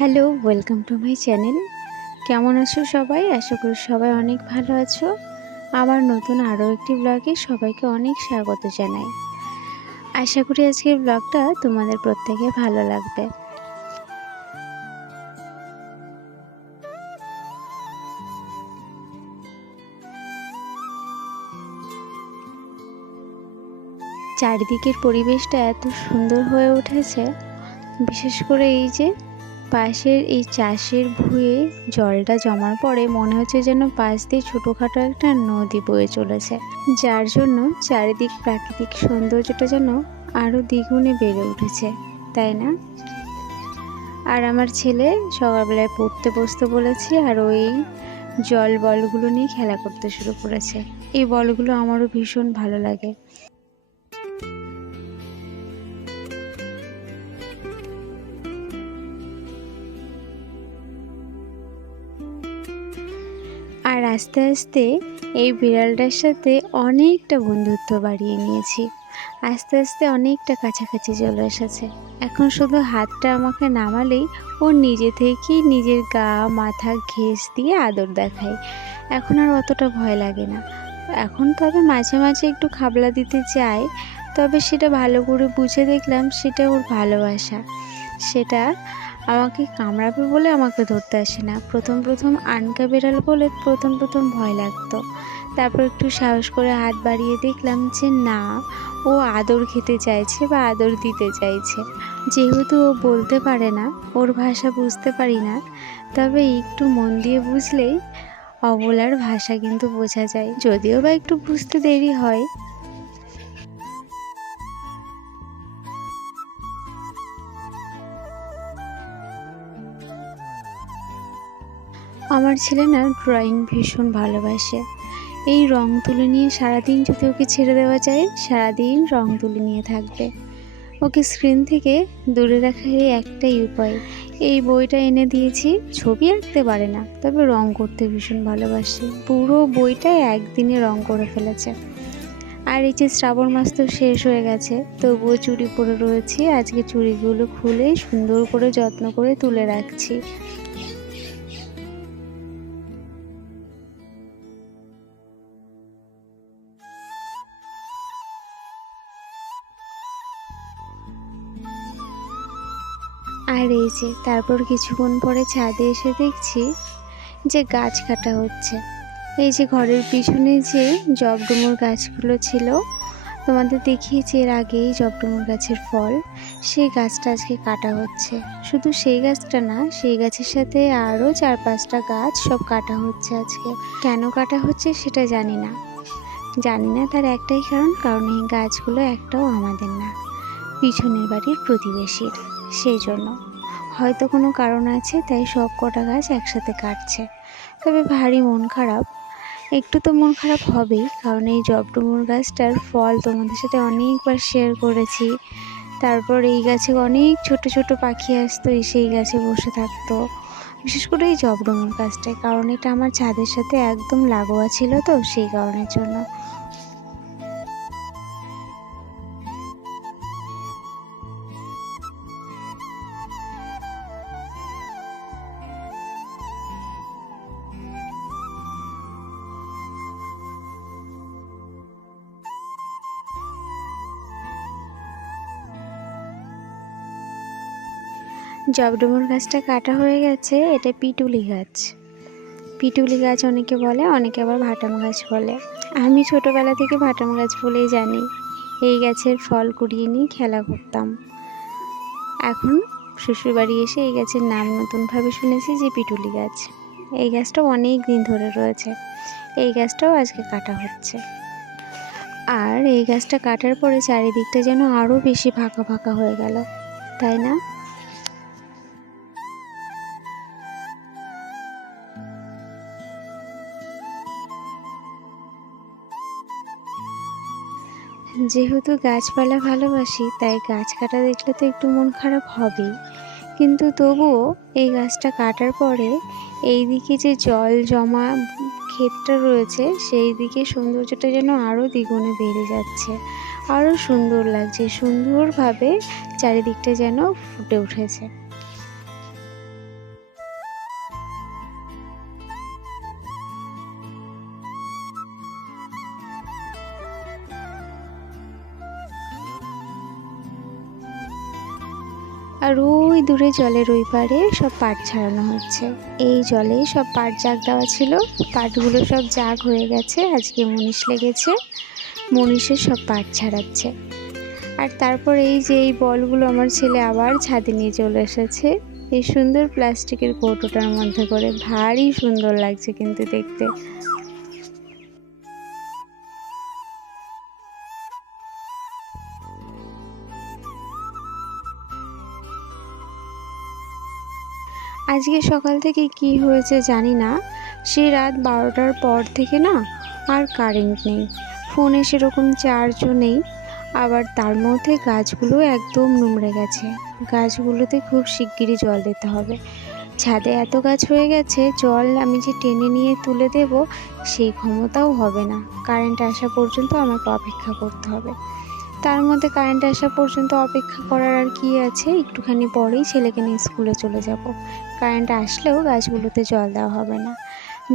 Hello welcome to my channel কেমন আছো সবাই? আশা করি সবাই অনেক ভালো আছো। আমার নতুন আরও একটি ব্লগে সবাইকে অনেক স্বাগত জানাই। আশা করি আজকের ব্লগটা তোমাদের প্রত্যেকে ভালো লাগবে। চারিদিকের পরিবেশটা এত সুন্দর হয়ে উঠেছে। বিশেষ করে এই যে পাশের এই চাষের ভুঁয়ে জলটা জমার পরে মনে হচ্ছে যেন পাশ দিয়ে ছোটোখাটো একটা নদী বয়ে চলেছে। যার জন্য চারিদিক প্রাকৃতিক সৌন্দর্যটা যেন আরও দ্বিগুণে বেড়ে উঠেছে, তাই না? আর আমার ছেলে সকালবেলায় পড়তে বসতে বলেছি আর ওই জল বলগুলো নিয়ে খেলা করতে শুরু করেছে। এই বলগুলো আমারও ভীষণ ভালো লাগে। আর আস্তে আস্তে এই বিড়ালটার সাথে অনেকটা বন্ধুত্ব বাড়িয়ে নিয়েছি। আস্তে আস্তে অনেকটা কাছাকাছি চলে এসেছে। এখন শুধু হাতটা আমাকে নামালেই ও নিজে থেকেই নিজের গা মাথা ঘেঁষ দিয়ে আদর দেখায়। এখন আর অতটা ভয় লাগে না। এখন তবে মাঝে মাঝে একটু খাবলা দিতে চায়, তবে সেটা ভালো করে বুঝে দেখলাম সেটা ওর ভালোবাসা। সেটা আমাকে কামড়াবে বলে আমাকে ধরতে আসে না। প্রথম প্রথম আনকা বেড়াল বলে প্রথম প্রথম ভয় লাগতো। তারপর একটু সাহস করে হাত বাড়িয়ে দেখলাম যে না, ও আদর খেতে চাইছে বা আদর দিতে চাইছে। যেহেতু ও বলতে পারে না, ওর ভাষা বুঝতে পারি না, তবে একটু মন দিয়ে বুঝলেই অবলার ভাষা কিন্তু বোঝা যায়। যদিও বা একটু বুঝতে দেরি হয় আমার ছেলে না ড্রয়িং ভীষণ ভালোবাসে। এই রং তুলে নিয়ে সারাদিন যদি ওকে ছেড়ে দেওয়া যায়, সারাদিন রং তুলে নিয়ে থাকবে। ওকে স্ক্রিন থেকে দূরে রাখার একটাই উপায়। এই বইটা এনে দিয়েছি, ছবি আঁকতে পারে না, তবে রং করতে ভীষণ ভালোবাসে। পুরো বইটাই একদিনে রং করে ফেলেছে। আর এই যে শ্রাবণ মাস তো শেষ হয়ে গেছে, তবুও চুড়ি পরে রয়েছি। আজকে চুড়িগুলো খুলে সুন্দর করে যত্ন করে তুলে রাখছি। আর এই যে, তারপর কিছুক্ষণ পরে ছাদে এসে দেখছি যে গাছ কাটা হচ্ছে। এই যে ঘরের পিছনে যে জবডুমুর গাছগুলো ছিল, তোমাদের দেখিয়েছি এর আগেই জবডুমুর গাছের ফল। সেই গাছটা আজকে কাটা হচ্ছে। শুধু সেই গাছটা না, সেই গাছের সাথে আরও চার পাঁচটা গাছ সব কাটা হচ্ছে আজকে। কেন কাটা হচ্ছে সেটা জানি না। জানি না তার একটাই কারণ কারণ এই গাছগুলো একটাও আমাদের না। পিছনের বাড়ির প্রতিবেশীর। সেই জন্য। হয়তো কোনো কারণ আছে, তাই সব কটা গাছ একসাথে কাটছে। তবে ভারী মন খারাপ। একটু তো মন খারাপ হবেই, কারণ এই জবডুমুর গাছটার ফল তোমাদের সাথে অনেকবার শেয়ার করেছি। তারপর এই গাছে অনেক ছোট ছোট পাখি আসতো এসে এই গাছে বসে থাকতো। বিশেষ করে এই জবডুমুর গাছটায়, কারণ এটা আমার ছাদের সাথে একদম লাগোয়া ছিল তো, সেই কারণের জন্য। জবডুমুর গাছটা কাটা হয়ে গেছে, এটা পিটুলি গাছ। পিটুলি গাছ অনেকে বলে, অনেকে আবার ভাটাম গাছ বলে। আমি ছোটোবেলা থেকে ভাটাম গাছ বলেই জানি। এই গাছের ফল কুড়িয়ে নিয়ে খেলা করতাম। এখন শ্বশুরবাড়ি এসে এই গাছের নাম নতুনভাবে শুনেছি যে পিটুলি গাছ। এই গাছটাও অনেক দিন ধরে রয়েছে। এই গাছটাও আজকে কাটা হচ্ছে। আর এই গাছটা কাটার পরে চারিদিকটা যেন আরও বেশি ফাঁকা ফাঁকা হয়ে গেল, তাই না? যেহেতু গাছপালা ভালোবাসি, তাই গাছ কাটা দেখলে তো একটু মন খারাপ হবেই। কিন্তু তবুও এই গাছটা কাটার পরে এই দিকে যে জল জমা ক্ষেতটা রয়েছে সেই দিকে সৌন্দর্যটা যেন আরও দ্বিগুণে বেড়ে যাচ্ছে। আরও সুন্দর লাগছে, সুন্দরভাবে চারিদিকটা যেন ফুটে উঠেছে। আর ওই দূরে জলের ওই পারে সব পাট ছাড়ানো হচ্ছে। এই জলে সব পাট জাগ দেওয়া ছিল। পাটগুলো সব জাগ হয়ে গেছে। আজকে মনীষ লেগেছে। মনীষের সব পাট ছাড়াচ্ছে। আর তারপর এই যে এই বলগুলো আমার ছেলে আবার ছাদে নিয়ে চলে এসেছে। এই সুন্দর প্লাস্টিকের কৌটোটার মধ্যে করে ভারী সুন্দর লাগছে কিন্তু দেখতে। আজকে সকাল থেকে কি হয়েছে জানি না। সে রাত বারোটার পর থেকে না আর কারেন্ট নেই। ফোনে সেরকম চার্জও নেই। আবার তার মধ্যে গাছগুলো একদম নুমড়ে গেছে। গাছগুলোতে খুব শিগগিরই জল দিতে হবে। ছাদে এত গাছ হয়ে গেছে, জল আমি যে টেনে নিয়ে তুলে দেব, সেই ক্ষমতাও হবে না। কারেন্ট আসা পর্যন্ত আমাকে অপেক্ষা করতে হবে। তার মধ্যে কারেন্ট আসা পর্যন্ত অপেক্ষা করার আর কি আছে, একটুখানি পরেই ছেলেকে নিয়ে স্কুলে চলে যাব। কারেন্ট আসলেও গাছগুলোতে জল দেওয়া হবে না।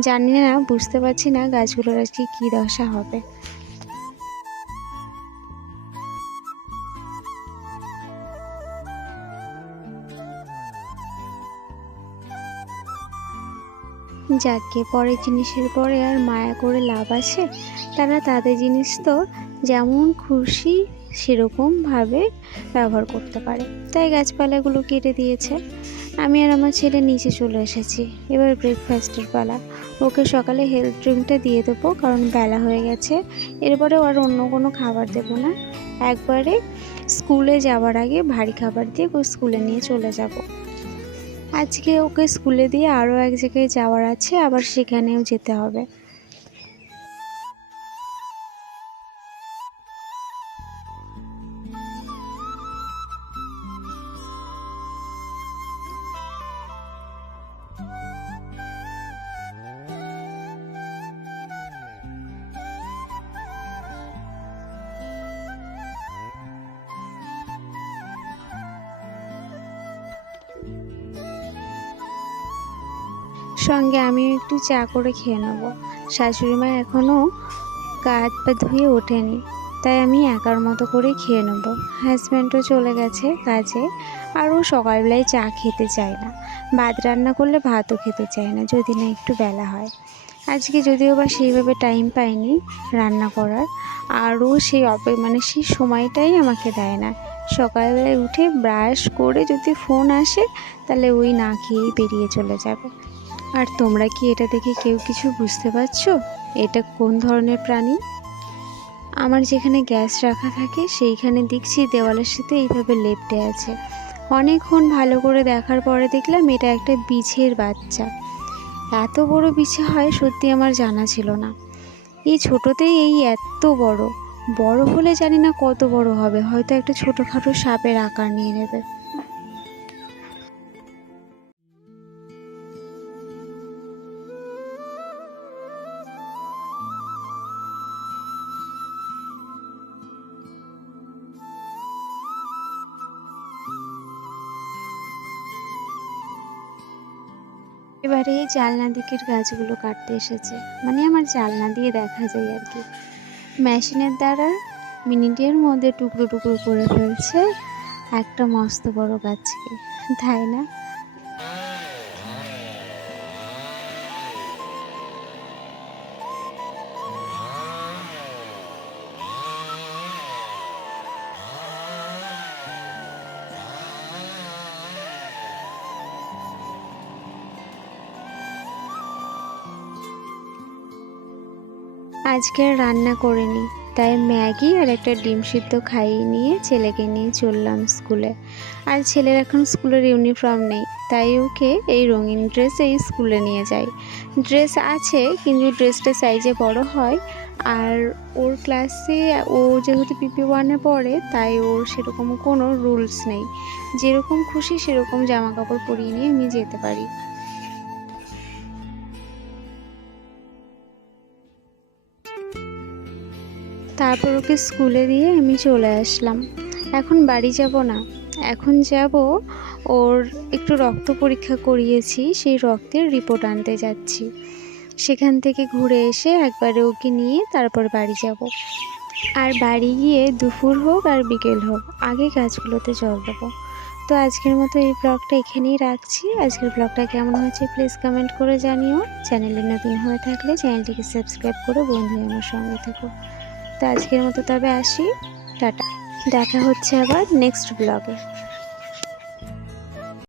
জানি না, বুঝতে পারছি না গাছগুলোর আজকে কী দশা হবে। যাকে পরের জিনিসের পরে আর মায়া করে লাভ আছে, তারা তাদের জিনিস তো যেমন খুশি সেরকমভাবে ব্যবহার করতে পারে। তাই গাছপালাগুলো কেটে দিয়েছে। আমি আর আমার ছেলে নিচে চলে এসেছি। এবার ব্রেকফাস্টের পালা। ওকে সকালে হেলথ ড্রিঙ্কটা দিয়ে দেবো, কারণ বেলা হয়ে গেছে। এরপরেও আর অন্য কোনো খাবার দেবো না। একবারে স্কুলে যাওয়ার আগে ভারী খাবার দিয়ে ওকে স্কুলে নিয়ে চলে যাব। আজকে ওকে স্কুলে দিয়ে আরও এক জায়গায় যাওয়ার আছে, আবার সেখানেও যেতে হবে। সঙ্গে আমি একটু চা করে খেয়ে নেব। শাশুড়ি মা এখনও গা পা ধুয়ে ওঠেনি, তাই আমি একার মতো করে খেয়ে নেব। হাজব্যান্ডও চলে গেছে কাজে, আর ও সকালবেলায় চা খেতে চায় না। ভাত রান্না করলে ভাতও খেতে চায় না, যদি না একটু বেলা হয়। আজকে যদিও বা সেইভাবে টাইম পাইনি রান্না করার আরও সেই অপে মানে সেই সময়টাই আমাকে দেয় না। সকালবেলায় উঠে ব্রাশ করে যদি ফোন আসে, তাহলে ওই না খেয়েই বেরিয়ে চলে যাবে। আর তোমরা কি এটা দেখে কেউ কিছু বুঝতে পারছ? এটা কোন ধরনের প্রাণী? আমার যেখানে গ্যাস রাখা থাকে, সেইখানে দেখছি দেওয়ালের সাথে এইভাবে লেপটে আছে। অনেকক্ষণ ভালো করে দেখার পরে দেখলাম এটা একটা বিছের বাচ্চা। এত বড় বিছে হয়, সত্যি আমার জানা ছিল না। এই ছোটোতেই এই এত বড়। বড় হলে জানি না কত বড় হবে, হয়তো একটা ছোটোখাটো সাপের আকার নিয়ে নেবে। এবারে এই জালনা দিকের গাছগুলো কাটতে এসেছে। মানে আমার জালনা দিয়ে দেখা যায় আর কি। মেশিনের দ্বারা মিনিটের মধ্যে টুকরো টুকরো করে ফেলছে একটা মস্ত বড় গাছকে। তাই না? আজকে আর রান্না করিনি। তাই ম্যাগি আর একটা ডিম সিদ্ধ খাইয়ে নিয়ে ছেলেকে নিয়ে চললাম স্কুলে। আর ছেলের এখন স্কুলের ইউনিফর্ম নেই, তাই ওকে এই রঙিন ড্রেসেই স্কুলে নিয়ে যাই। ড্রেস আছে, কিন্তু ড্রেসটা সাইজে বড় হয়। আর ওর ক্লাসে ও যেহেতু পিপি ওয়ানে পড়ে, তাই ওর সেরকম কোনো রুলস নেই। যেরকম খুশি সেরকম জামা কাপড় পরিয়ে নিয়ে আমি যেতে পারি। তারপর ওকে স্কুলে দিয়ে আমি চলে আসলাম। এখন বাড়ি যাব না। এখন যাব ওর একটু রক্ত পরীক্ষা করিয়েছি, সেই রক্তের রিপোর্ট আনতে যাচ্ছি। সেখান থেকে ঘুরে এসে একবারে ওকে নিয়ে তারপর বাড়ি যাব। আর বাড়ি গিয়ে দুপুর হোক আর বিকেল হোক, আগে গাছগুলোতে জল দেবো। তো আজকের মতো এই ব্লগটা এখানেই রাখছি। আজকের ব্লগটা কেমন হয়েছে প্লিজ কমেন্ট করে জানিও। চ্যানেলে নতুন হয়ে থাকলে চ্যানেলটিকে সাবস্ক্রাইব করে বন্ধু আমার সঙ্গে থাকো। তো আজকের মতো তবে আসি টাটা। দেখা হচ্ছে আবার নেক্সট ব্লগে